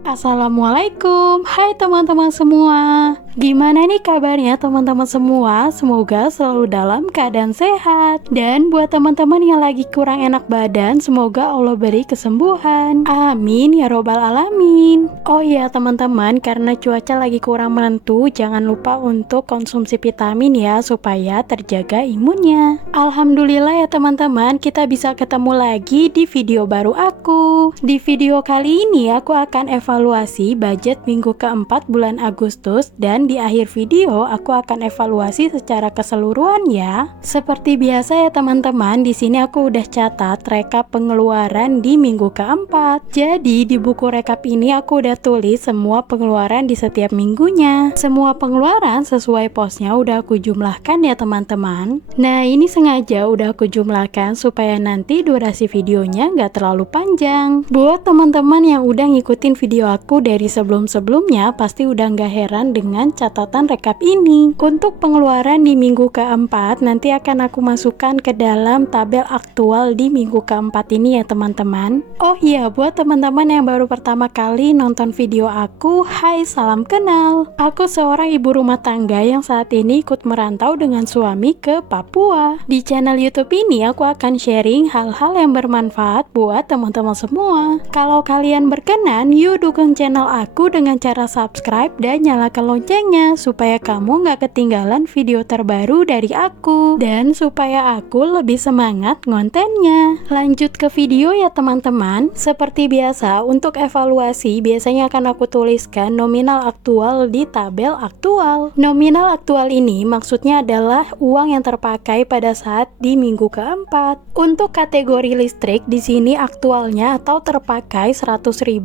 Assalamualaikum, hai teman-teman semua. Gimana nih kabarnya teman-teman semua? Semoga selalu dalam keadaan sehat. Dan buat teman-teman yang lagi kurang enak badan, semoga Allah beri kesembuhan. Amin ya robbal alamin. Oh iya teman-teman, karena cuaca lagi kurang menentu, jangan lupa untuk konsumsi vitamin ya, supaya terjaga imunnya. Alhamdulillah ya teman-teman, kita bisa ketemu lagi di video baru aku. Di video kali ini aku akan evaluasi budget minggu keempat bulan Agustus, dan di akhir video aku akan evaluasi secara keseluruhan ya. Seperti biasa ya teman-teman, di sini aku udah catat rekap pengeluaran di minggu keempat. Jadi di buku rekap ini aku udah tulis semua pengeluaran di setiap minggunya. Semua pengeluaran sesuai posnya udah aku jumlahkan ya teman-teman. Nah ini sengaja udah aku jumlahkan supaya nanti durasi videonya nggak terlalu panjang. Buat teman-teman yang udah ngikutin video aku dari sebelum-sebelumnya, pasti udah nggak heran dengan catatan rekap ini. Untuk pengeluaran di minggu keempat, nanti akan aku masukkan ke dalam tabel aktual di minggu keempat ini ya teman-teman. Oh iya, buat teman-teman yang baru pertama kali nonton video aku, hai salam kenal. Aku seorang ibu rumah tangga yang saat ini ikut merantau dengan suami ke Papua. Di channel YouTube ini aku akan sharing hal-hal yang bermanfaat buat teman-teman semua. Kalau kalian berkenan, yuk dukung channel aku dengan cara subscribe dan nyalakan loncengnya supaya kamu gak ketinggalan video terbaru dari aku dan supaya aku lebih semangat ngontennya. Lanjut ke video ya teman-teman. Seperti biasa, untuk evaluasi biasanya akan aku tuliskan nominal aktual di tabel aktual. Nominal aktual ini maksudnya adalah uang yang terpakai pada saat di minggu keempat. Untuk kategori listrik di sini aktualnya atau terpakai 100.000,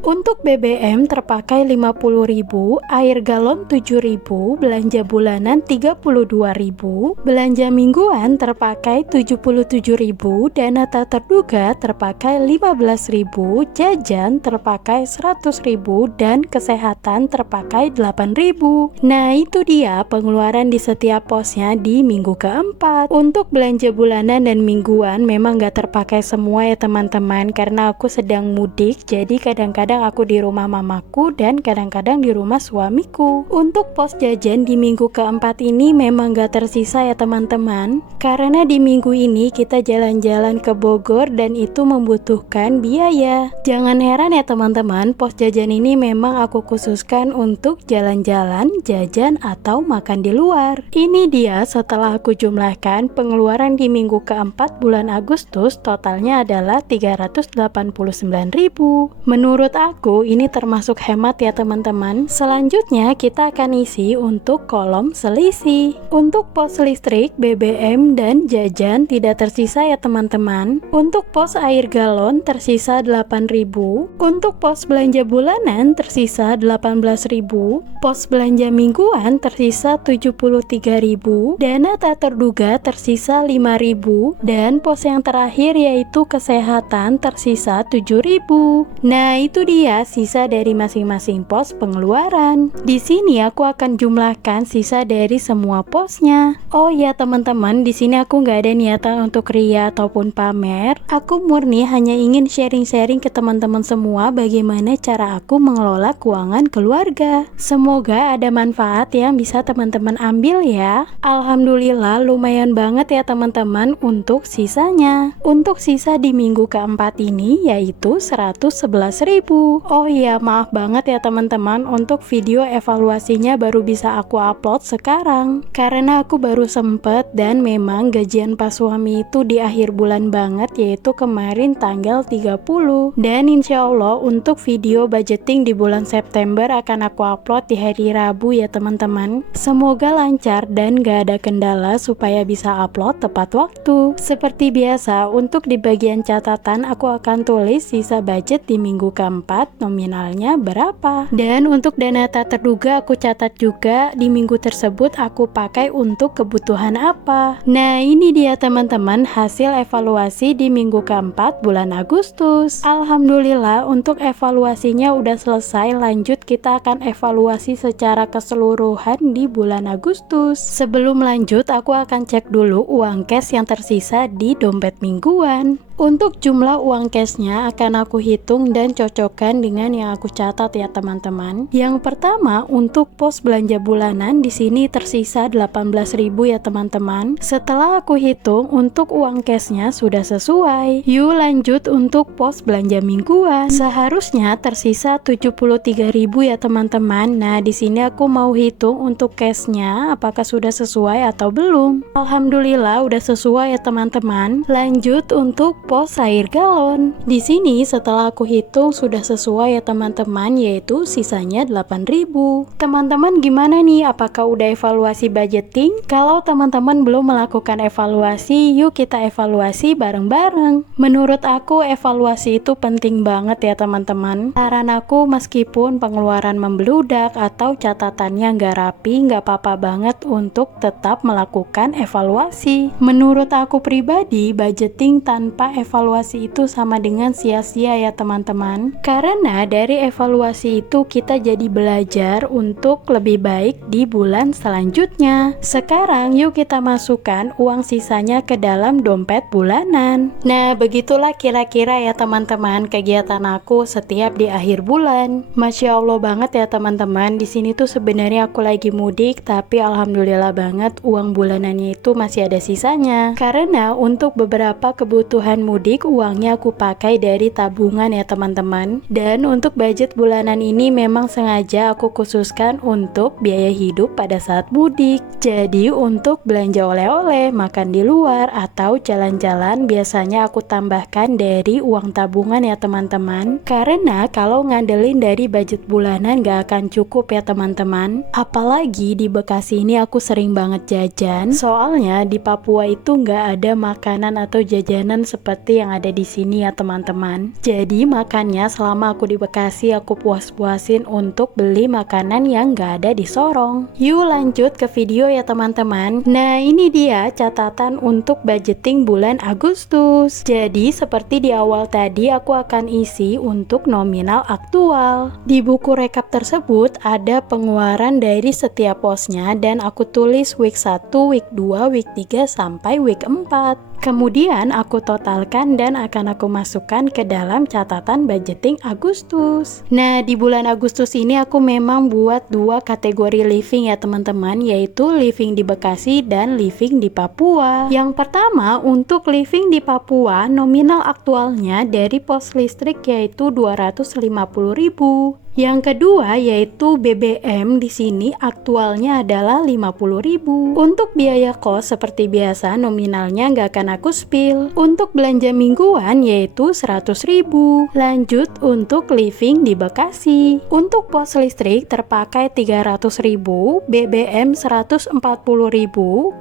untuk BBM terpakai 50.000, air galon 7.000, belanja bulanan 32.000, belanja mingguan terpakai 77.000, dana tak terduga terpakai 15.000, jajan terpakai 100.000, dan kesehatan terpakai 8.000. Nah itu dia pengeluaran di setiap posnya di minggu keempat. Untuk belanja bulanan dan mingguan memang gak terpakai semua ya teman-teman, karena aku sedang mudik, jadi kadang-kadang aku di rumah mamaku dan kadang-kadang di rumah suamiku. Untuk pos jajan di minggu keempat ini memang gak tersisa ya teman-teman, karena di minggu ini kita jalan-jalan ke Bogor dan itu membutuhkan biaya. Jangan heran ya teman-teman, pos jajan ini memang aku khususkan untuk jalan-jalan, jajan, atau makan di luar. Ini dia setelah aku jumlahkan pengeluaran di minggu keempat bulan Agustus, totalnya adalah 389.000. Menurut aku ini termasuk hemat ya teman-teman. Selanjutnya kita akan isi untuk kolom selisih. Untuk pos listrik, BBM, dan jajan tidak tersisa ya teman-teman. Untuk pos air galon tersisa 8.000. Untuk pos belanja bulanan tersisa 18.000. Pos belanja mingguan tersisa 73.000. Dana tak terduga tersisa 5.000. Dan pos yang terakhir yaitu kesehatan tersisa 7.000. Nah itu dia sisa dari masing-masing pos pengeluaran. Di sini aku akan jumlahkan sisa dari semua posnya. Oh ya teman-teman, di sini aku nggak ada niatan untuk ria ataupun pamer. Aku murni hanya ingin sharing-sharing ke teman-teman semua bagaimana cara aku mengelola keuangan keluarga. Semoga ada manfaat yang bisa teman-teman ambil ya. Alhamdulillah lumayan banget ya teman-teman untuk sisanya. Untuk sisa di minggu keempat ini yaitu 111.000. Oh iya, maaf banget ya teman-teman, untuk video evaluasinya baru bisa aku upload sekarang karena aku baru sempet, dan memang gajian pas suami itu di akhir bulan banget, yaitu kemarin tanggal 30. Dan insya Allah untuk video budgeting di bulan September akan aku upload di hari Rabu ya teman-teman. Semoga lancar dan gak ada kendala supaya bisa upload tepat waktu. Seperti biasa, untuk di bagian catatan aku akan tulis sisa budget di minggu keempat nominalnya berapa. Dan untuk dana tak terduga aku catat juga di minggu tersebut aku pakai untuk kebutuhan apa. Nah, ini dia teman-teman hasil evaluasi di minggu keempat bulan Agustus. Alhamdulillah untuk evaluasinya udah selesai. Lanjut kita akan evaluasi secara keseluruhan di bulan Agustus. Sebelum lanjut aku akan cek dulu uang cash yang tersisa di dompet mingguan. Untuk jumlah uang cashnya akan aku hitung dan cocokkan dengan yang aku catat ya teman-teman. Yang pertama untuk pos belanja bulanan di sini tersisa 18.000 ya teman-teman. Setelah aku hitung untuk uang cashnya sudah sesuai. Yuk lanjut untuk pos belanja mingguan. Seharusnya tersisa 73.000 ya teman-teman. Nah di sini aku mau hitung untuk cashnya apakah sudah sesuai atau belum. Alhamdulillah udah sesuai ya teman-teman. Lanjut untuk pos air galon. Di sini setelah aku hitung sudah sesuai ya teman-teman, yaitu sisanya 8.000. Teman-teman gimana nih? Apakah udah evaluasi budgeting? Kalau teman-teman belum melakukan evaluasi, yuk kita evaluasi bareng-bareng. Menurut aku evaluasi itu penting banget ya teman-teman. Saran aku meskipun pengeluaran membludak atau catatannya nggak rapi, nggak apa-apa banget untuk tetap melakukan evaluasi. Menurut aku pribadi, budgeting tanpa evaluasi itu sama dengan sia-sia ya teman-teman. Karena dari evaluasi itu kita jadi belajar untuk lebih baik di bulan selanjutnya. Sekarang yuk kita masukkan uang sisanya ke dalam dompet bulanan. Nah begitulah kira-kira ya teman-teman kegiatan aku setiap di akhir bulan. Masya Allah banget ya teman-teman. Di sini tuh sebenarnya aku lagi mudik, tapi alhamdulillah banget uang bulanannya itu masih ada sisanya. Karena untuk beberapa kebutuhan mudik uangnya aku pakai dari tabungan ya teman-teman. Dan untuk budget bulanan ini memang sengaja aku khususkan untuk biaya hidup pada saat mudik. Jadi untuk belanja oleh-oleh, makan di luar atau jalan-jalan biasanya aku tambahkan dari uang tabungan ya teman-teman. Karena kalau ngandelin dari budget bulanan gak akan cukup ya teman-teman. Apalagi di Bekasi ini aku sering banget jajan. Soalnya di Papua itu gak ada makanan atau jajanan seperti yang ada di sini ya teman-teman. Jadi makannya selama aku di Bekasi aku puas-puasin untuk beli makanan yang gak ada di Sorong. Yuk lanjut ke video ya teman-teman. Nah ini dia catatan untuk budgeting bulan Agustus. Jadi seperti di awal tadi aku akan isi untuk nominal aktual. Di buku rekap tersebut ada pengeluaran dari setiap posnya dan aku tulis week 1, week 2, week 3 sampai week 4. Kemudian aku totalkan dan akan aku masukkan ke dalam catatan budgeting Agustus. Nah di bulan Agustus ini aku memang buat dua kategori living ya teman-teman, yaitu living di Bekasi dan living di Papua. Yang pertama untuk living di Papua nominal aktualnya dari pos listrik yaitu 250.000. Yang kedua yaitu BBM di sini aktualnya adalah 50.000. Untuk biaya kos seperti biasa nominalnya nggak akan aku spill. Untuk belanja mingguan yaitu 100.000. Lanjut untuk living di Bekasi. Untuk pos listrik terpakai 300.000, BBM 140.000,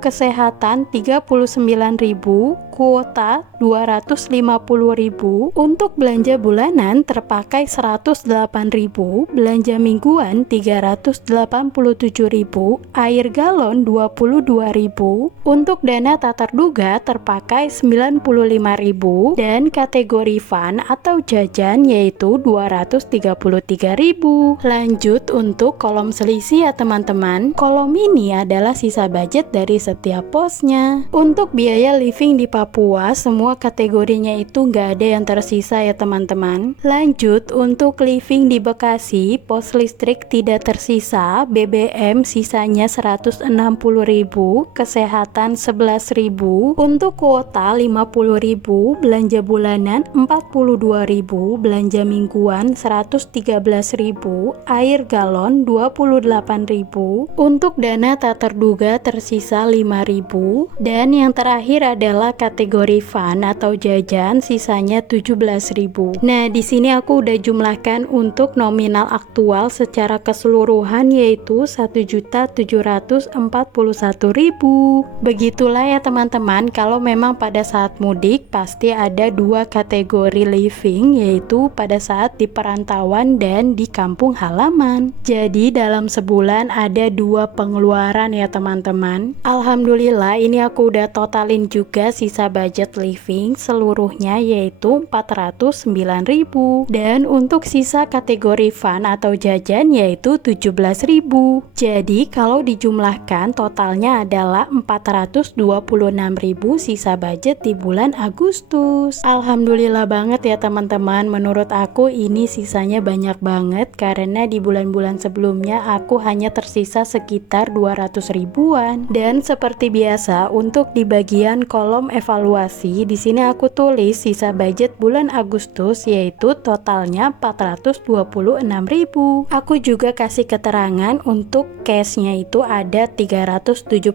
kesehatan 39.000, kuota 250.000. Untuk belanja bulanan terpakai 108.000, belanja mingguan 387.000, air galon 22.000. Untuk dana tak terduga terpakai 95.000 dan kategori fun atau jajan yaitu 233.000. Lanjut untuk kolom selisih ya teman-teman. Kolom ini adalah sisa budget dari setiap posnya. Untuk biaya living di Papua semua kategorinya itu nggak ada yang tersisa ya teman-teman. Lanjut untuk living di Bekasi, pos listrik tidak tersisa, BBM sisanya 160.000, kesehatan 11.000, untuk kuota 50.000, belanja bulanan 42.000, belanja mingguan 113.000, air galon 28.000, untuk dana tak terduga tersisa 5.000, dan yang terakhir adalah kategori fun atau jajan sisanya 17.000. Nah, di sini aku udah jumlahkan untuk nominal nominal aktual secara keseluruhan yaitu 1.741.000. Begitulah ya teman-teman, kalau memang pada saat mudik pasti ada dua kategori living, yaitu pada saat di perantauan dan di kampung halaman. Jadi dalam sebulan ada dua pengeluaran ya teman-teman. Alhamdulillah ini aku udah totalin juga sisa budget living seluruhnya yaitu 409.000, dan untuk sisa kategori fun atau jajan yaitu 17.000. Jadi kalau dijumlahkan totalnya adalah 426.000 sisa budget di bulan Agustus. Alhamdulillah banget ya teman-teman, menurut aku ini sisanya banyak banget karena di bulan-bulan sebelumnya aku hanya tersisa sekitar 200 ribuan. Dan seperti biasa untuk di bagian kolom evaluasi di sini aku tulis sisa budget bulan Agustus yaitu totalnya 426.000. Aku juga kasih keterangan untuk cashnya itu ada 376.000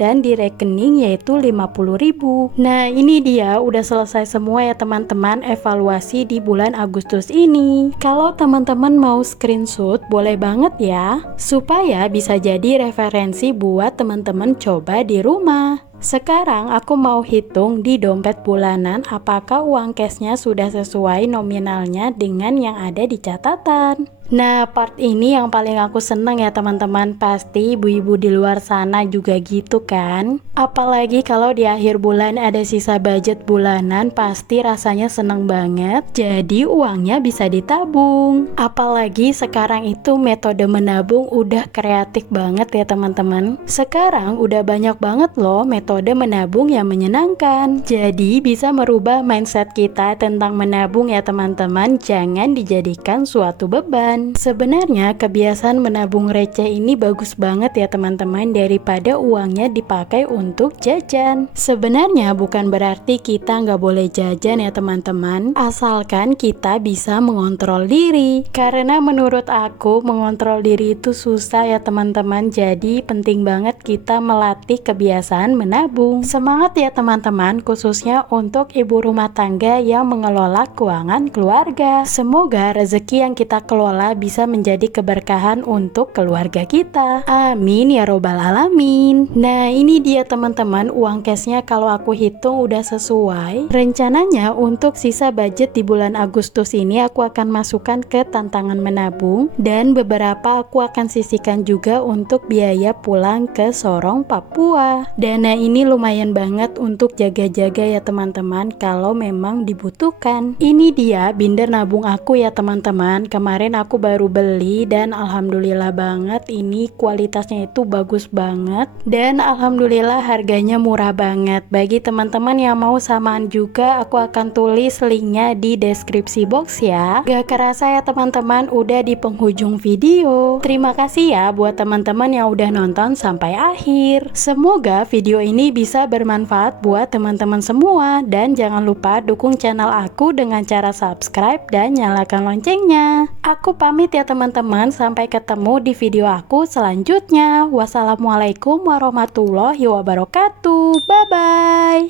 dan di rekening yaitu 50.000. Nah ini dia udah selesai semua ya teman-teman evaluasi di bulan Agustus ini. Kalau teman-teman mau screenshot boleh banget ya, supaya bisa jadi referensi buat teman-teman coba di rumah. Sekarang aku mau hitung di dompet bulanan apakah uang cashnya sudah sesuai nominalnya dengan yang ada di catatan. Nah part ini yang paling aku seneng ya teman-teman, pasti ibu-ibu di luar sana juga gitu kan. Apalagi kalau di akhir bulan ada sisa budget bulanan pasti rasanya seneng banget, jadi uangnya bisa ditabung. Apalagi sekarang itu metode menabung udah kreatif banget ya teman-teman. Sekarang udah banyak banget loh metode menabung yang menyenangkan. Jadi bisa merubah mindset kita tentang menabung ya teman-teman, jangan dijadikan suatu beban. Sebenarnya kebiasaan menabung receh ini bagus banget ya teman-teman, daripada uangnya dipakai untuk jajan. Sebenarnya bukan berarti kita nggak boleh jajan ya teman-teman, asalkan kita bisa mengontrol diri. Karena menurut aku mengontrol diri itu susah ya teman-teman, jadi penting banget kita melatih kebiasaan menabung. Semangat ya teman-teman, khususnya untuk ibu rumah tangga yang mengelola keuangan keluarga. Semoga rezeki yang kita kelola bisa menjadi keberkahan untuk keluarga kita. Amin ya robbal alamin. Nah ini dia teman-teman, uang cashnya kalau aku hitung udah sesuai. Rencananya untuk sisa budget di bulan Agustus ini aku akan masukkan ke tantangan menabung, dan beberapa aku akan sisihkan juga untuk biaya pulang ke Sorong, Papua. Dana ini lumayan banget untuk jaga-jaga ya teman-teman kalau memang dibutuhkan. Ini dia binder nabung aku ya teman-teman, kemarin aku baru beli dan alhamdulillah banget ini kualitasnya itu bagus banget dan alhamdulillah harganya murah banget. Bagi teman-teman yang mau samaan juga aku akan tulis linknya di deskripsi box ya. Gak kerasa ya teman-teman udah di penghujung video. Terima kasih ya buat teman-teman yang udah nonton sampai akhir. Semoga video ini bisa bermanfaat buat teman-teman semua, dan jangan lupa dukung channel aku dengan cara subscribe dan nyalakan loncengnya. Aku pamit ya teman-teman, sampai ketemu di video aku selanjutnya. Wassalamualaikum warahmatullahi wabarakatuh. Bye bye.